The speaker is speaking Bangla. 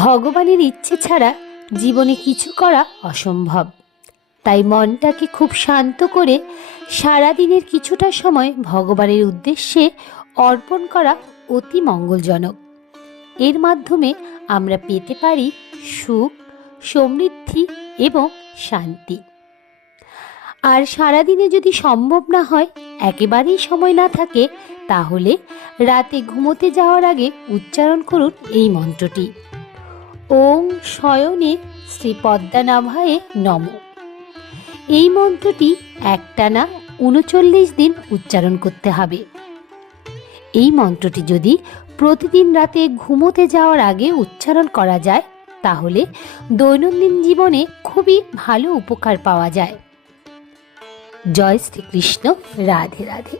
ভগবানের ইচ্ছে ছাড়া জীবনে কিছু করা অসম্ভব। তাই মনটাকে খুব শান্ত করে সারাদিনের কিছুটা সময় ভগবানের উদ্দেশ্যে অর্পণ করা অতি মঙ্গলজনক। এর মাধ্যমে আমরা পেতে পারি সুখ, সমৃদ্ধি এবং শান্তি। আর সারাদিনে যদি সম্ভব না হয়, একেবারেই সময় না থাকে, তাহলে রাতে ঘুমোতে যাওয়ার আগে উচ্চারণ করুন এই মন্ত্রটি: ওং শয়নে শ্রী পদ্মনাভায়ে নমঃ। এই মন্ত্রটি একটানা ৩৯ দিন উচ্চারণ করতে হবে। এই মন্ত্রটি যদি প্রতিদিন রাতে ঘুমোতে যাওয়ার আগে উচ্চারণ করা যায়, তাহলে দৈনন্দিন জীবনে খুবই ভালো উপকার পাওয়া যায়। জয় শ্রীকৃষ্ণ। রাধে রাধে।